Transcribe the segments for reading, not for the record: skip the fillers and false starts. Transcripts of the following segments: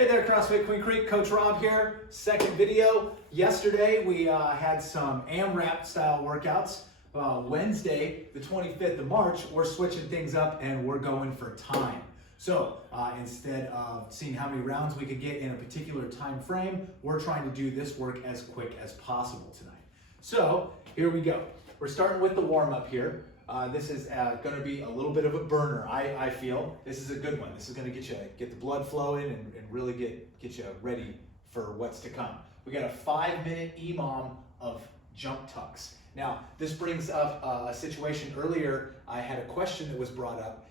Hey there, CrossFit Queen Creek, Coach Rob here. Second video. Yesterday we had some AMRAP style workouts. Wednesday, the 25th of March, we're switching things up and we're going for time. So instead of seeing how many rounds we could get in a particular time frame, we're trying to do this work as quick as possible tonight. So here we go. We're starting with the warm up here. This is going to be a little bit of a burner, I feel. This is a good one. This is going to get the blood flowing and really get you ready for what's to come. We got a 5-minute EMOM of jump tucks. Now, this brings up a situation earlier. I had a question that was brought up.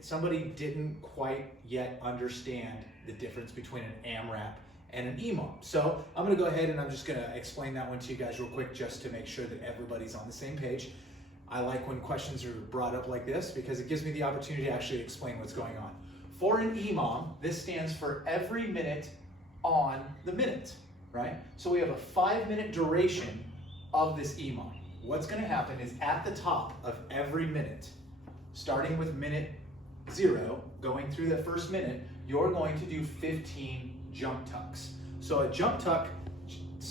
Somebody didn't quite yet understand the difference between an AMRAP and an EMOM. So I'm going to go ahead and I'm just going to explain that one to you guys real quick just to make sure that everybody's on the same page. I like when questions are brought up like this because it gives me the opportunity to actually explain what's going on. For an EMOM, this stands for every minute on the minute, right? So we have a 5-minute duration of this EMOM. What's going to happen is at the top of every minute, starting with minute 0, going through that first minute, you're going to do 15 jump tucks. So a jump tuck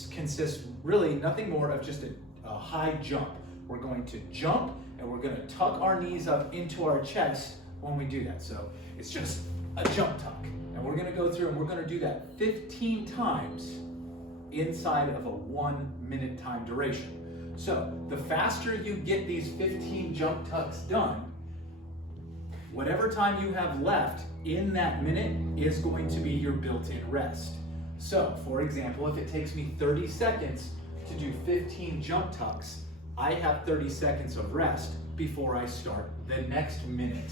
consists really nothing more of just a high jump. We're going to jump and we're going to tuck our knees up into our chest when we do that. So it's just a jump tuck. And we're going to go through and we're going to do that 15 times inside of a 1-minute time duration. So the faster you get these 15 jump tucks done, whatever time you have left in that minute is going to be your built-in rest. So for example, if it takes me 30 seconds to do 15 jump tucks, I have 30 seconds of rest before I start the next minute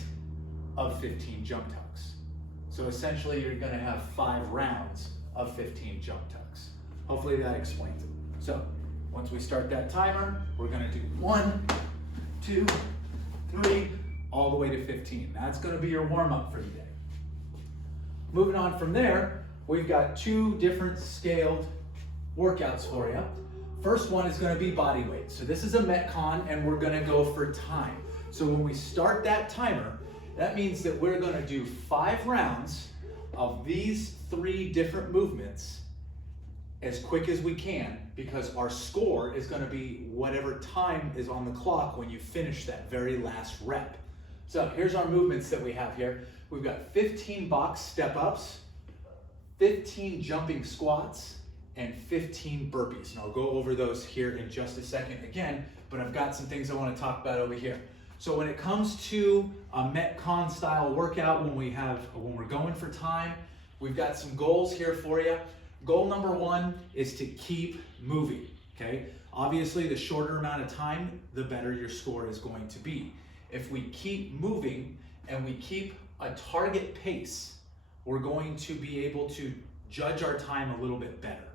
of 15 jump tucks. So essentially you're going to have 5 rounds of 15 jump tucks. Hopefully that explains it. So once we start that timer, we're going to do 1, 2, 3, all the way to 15. That's going to be your warm-up for today. Moving on from there, we've got 2 different scaled workouts for you. First one is going to be body weight. So this is a Metcon and we're going to go for time. So when we start that timer, that means that we're going to do 5 rounds of these 3 different movements as quick as we can because our score is going to be whatever time is on the clock when you finish that very last rep. So here's our movements that we have here. We've got 15 box step-ups, 15 jumping squats, and 15 burpees. And I'll go over those here in just a second again, but I've got some things I want to talk about over here. So when it comes to a Metcon style workout, when we're going for time, we've got some goals here for you. Goal number 1 is to keep moving, okay? Obviously, the shorter amount of time, the better your score is going to be. If we keep moving and we keep a target pace, we're going to be able to judge our time a little bit better.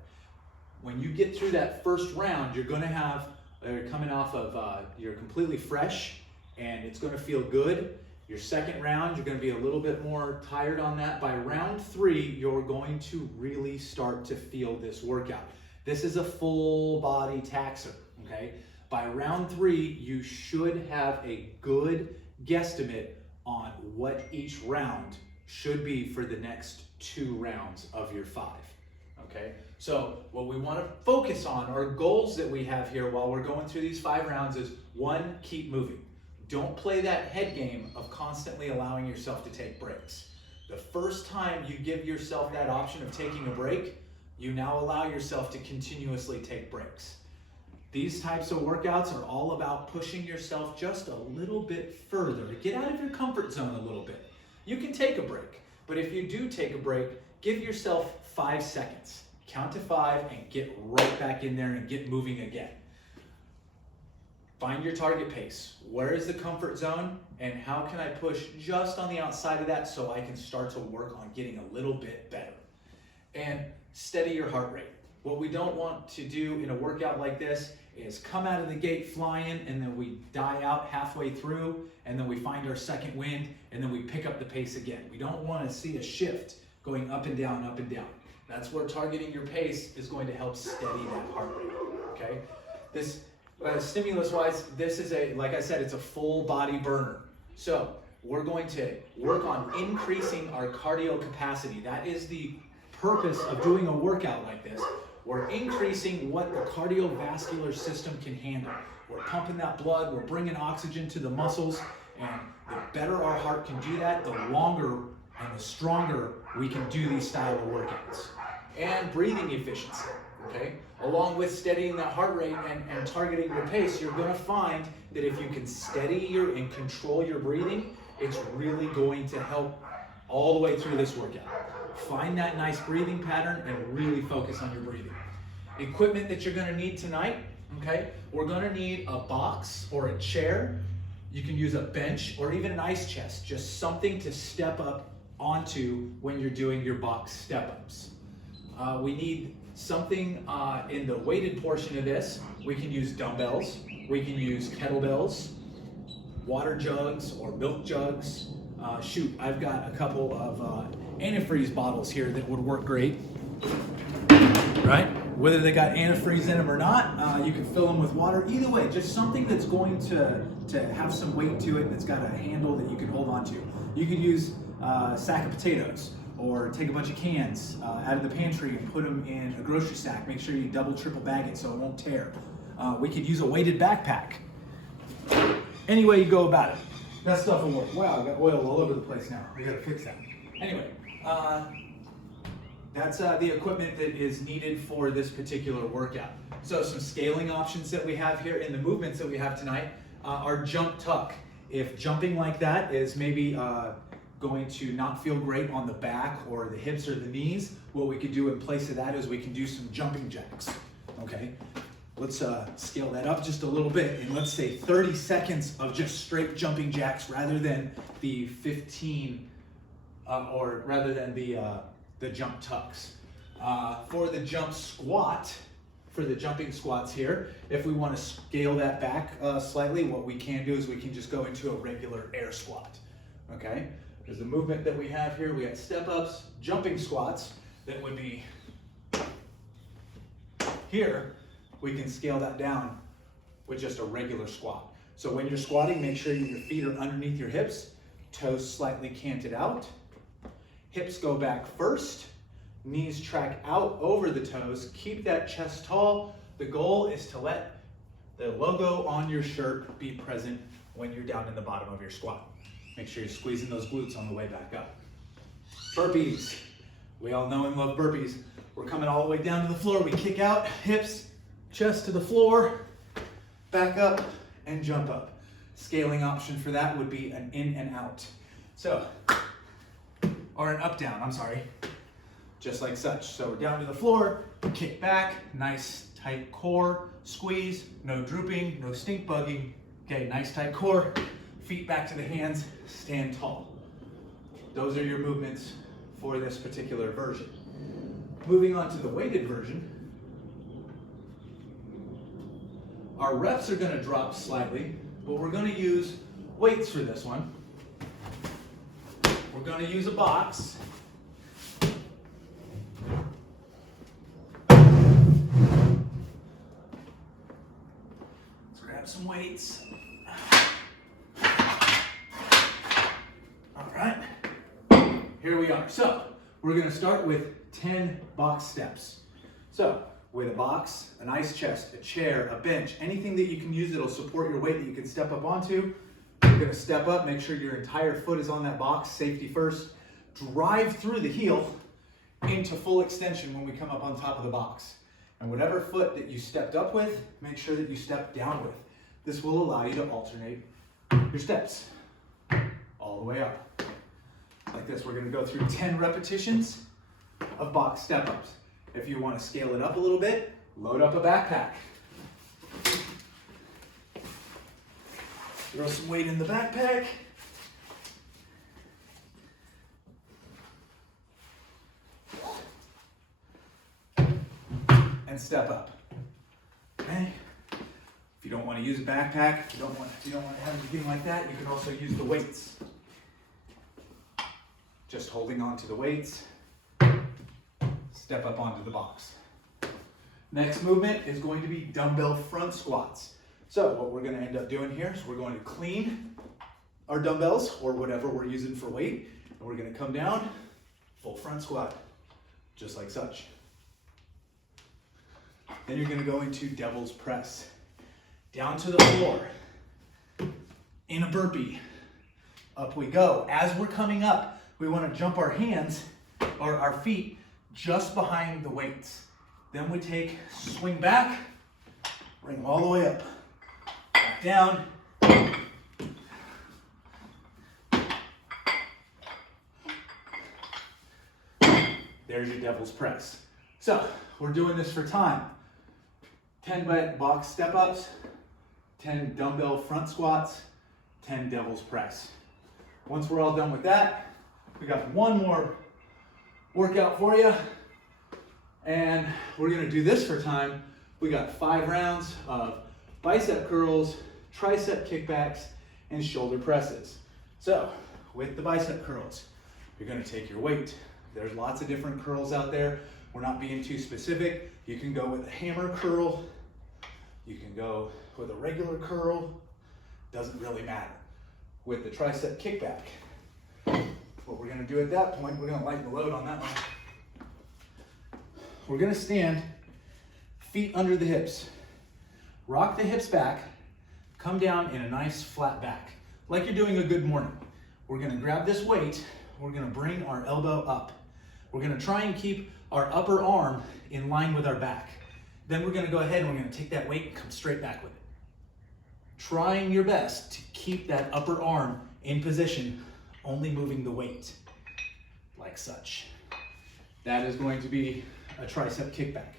When you get through that first round, you're going to have, coming off of, you're completely fresh and it's going to feel good. Your second round, you're going to be a little bit more tired on that. By round 3, you're going to really start to feel this workout. This is a full body taxer, okay? By round 3, you should have a good guesstimate on what each round should be for the next 2 rounds of your 5. Okay, so what we want to focus on, our goals that we have here while we're going through these 5 rounds is 1, keep moving. Don't play that head game of constantly allowing yourself to take breaks. The first time you give yourself that option of taking a break, you now allow yourself to continuously take breaks. These types of workouts are all about pushing yourself just a little bit further. Get out of your comfort zone a little bit. You can take a break, but if you do take a break, give yourself 5 seconds. Count to 5 and get right back in there and get moving again. Find your target pace. Where is the comfort zone and how can I push just on the outside of that so I can start to work on getting a little bit better? And steady your heart rate. What we don't want to do in a workout like this is come out of the gate flying and then we die out halfway through and then we find our second wind and then we pick up the pace again. We don't want to see a shift going up and down, up and down. That's where targeting your pace is going to help steady that heart rate, okay? This stimulus-wise, this is like I said, it's a full body burner. So we're going to work on increasing our cardio capacity. That is the purpose of doing a workout like this, we're increasing what the cardiovascular system can handle. We're pumping that blood, we're bringing oxygen to the muscles, and the better our heart can do that, the longer and the stronger we can do these style of workouts. And breathing efficiency, okay? Along with steadying that heart rate and targeting your pace, you're gonna find that if you can steady and control your breathing, it's really going to help all the way through this workout. Find that nice breathing pattern and really focus on your breathing. Equipment that you're gonna need tonight, okay? We're gonna need a box or a chair. You can use a bench or even an ice chest, just something to step up onto when you're doing your box step-ups. We need something in the weighted portion of this. We can use dumbbells, we can use kettlebells, water jugs or milk jugs. Shoot, I've got a couple of antifreeze bottles here that would work great, right? Whether they got antifreeze in them or not, you can fill them with water. Either way, just something that's going to have some weight to it, that's got a handle that you can hold on to. You could use a sack of potatoes, or take a bunch of cans out of the pantry and put them in a grocery sack. Make sure you double, triple bag it so it won't tear. We could use a weighted backpack. Any way you go about it, that stuff will work. Wow, I got oil all over the place now. We gotta fix that. Anyway, that's the equipment that is needed for this particular workout. So some scaling options that we have here in the movements that we have tonight are jump tuck. If jumping like that is maybe going to not feel great on the back or the hips or the knees, what we could do in place of that is we can do some jumping jacks, okay? Let's scale that up just a little bit, and let's say 30 seconds of just straight jumping jacks rather than the 15, or rather than the jump tucks. For the jump squat, for the jumping squats here, if we want to scale that back slightly, what we can do is we can just go into a regular air squat, okay? There's the movement that we have here. We have step-ups, jumping squats that would be here. We can scale that down with just a regular squat. So when you're squatting, make sure your feet are underneath your hips, toes slightly canted out, hips go back first, knees track out over the toes, keep that chest tall. The goal is to let the logo on your shirt be present when you're down in the bottom of your squat. Make sure you're squeezing those glutes on the way back up. Burpees. We all know and love burpees. We're coming all the way down to the floor. We kick out, hips, chest to the floor, back up, and jump up. Scaling option for that would be an in and out. So, or an up down, I'm sorry. Just like such. So we're down to the floor, kick back, nice tight core, squeeze, no drooping, no stink bugging. Okay, nice tight core. Feet back to the hands, stand tall. Those are your movements for this particular version. Moving on to the weighted version, our reps are going to drop slightly, but we're going to use weights for this one. We're going to use a box. Let's grab some weights. Here we are. So we're going to start with 10 box steps. So with a box, an ice chest, a chair, a bench, anything that you can use that'll support your weight that you can step up onto. You're going to step up, make sure your entire foot is on that box, safety first. Drive through the heel into full extension when we come up on top of the box. And whatever foot that you stepped up with, make sure that you step down with. This will allow you to alternate your steps all the way up. Like this, we're going to go through 10 repetitions of box step-ups. If you want to scale it up a little bit, load up a backpack. Throw some weight in the backpack. And step up. Okay? If you don't want to use a backpack, if you don't want to have anything like that, you can also use the weights. Just holding on to the weights, step up onto the box. Next movement is going to be dumbbell front squats. So what we're going to end up doing here is we're going to clean our dumbbells or whatever we're using for weight, and we're going to come down, full front squat, just like such. Then you're gonna go into devil's press. Down to the floor, in a burpee. Up we go. As we're coming up, we wanna jump our hands, or our feet, just behind the weights. Then we swing back, bring them all the way up, back down. There's your devil's press. So, we're doing this for time. 10 box step-ups, 10 dumbbell front squats, 10 devil's press. Once we're all done with that, we got one more workout for you. And we're gonna do this for time. We got 5 rounds of bicep curls, tricep kickbacks, and shoulder presses. So, with the bicep curls, you're gonna take your weight. There's lots of different curls out there. We're not being too specific. You can go with a hammer curl. You can go with a regular curl. Doesn't really matter. With the tricep kickback, what we're gonna do at that point, we're gonna lighten the load on that one. We're gonna stand, feet under the hips. Rock the hips back, come down in a nice flat back, like you're doing a good morning. We're gonna grab this weight, we're gonna bring our elbow up. We're gonna try and keep our upper arm in line with our back. Then we're gonna go ahead and we're gonna take that weight and come straight back with it. Trying your best to keep that upper arm in position, only moving the weight, like such. That is going to be a tricep kickback.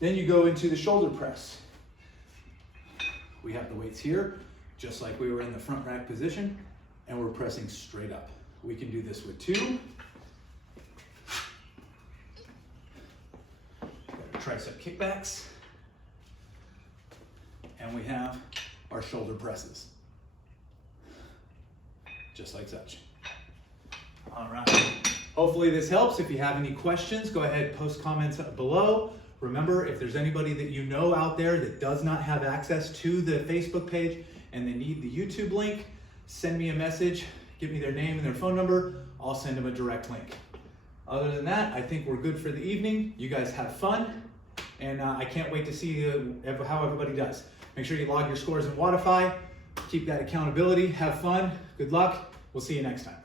Then you go into the shoulder press. We have the weights here, just like we were in the front rack position, and we're pressing straight up. We can do this with 2. Tricep kickbacks, and we have our shoulder presses, just like such. All right, hopefully this helps. If you have any questions, go ahead, post comments below. Remember, if there's anybody that you know out there that does not have access to the Facebook page and they need the YouTube link, send me a message, give me their name and their phone number, I'll send them a direct link. Other than that, I think we're good for the evening. You guys have fun. And I can't wait to see how everybody does. Make sure you log your scores in Wodify. Keep that accountability. Have fun. Good luck. We'll see you next time.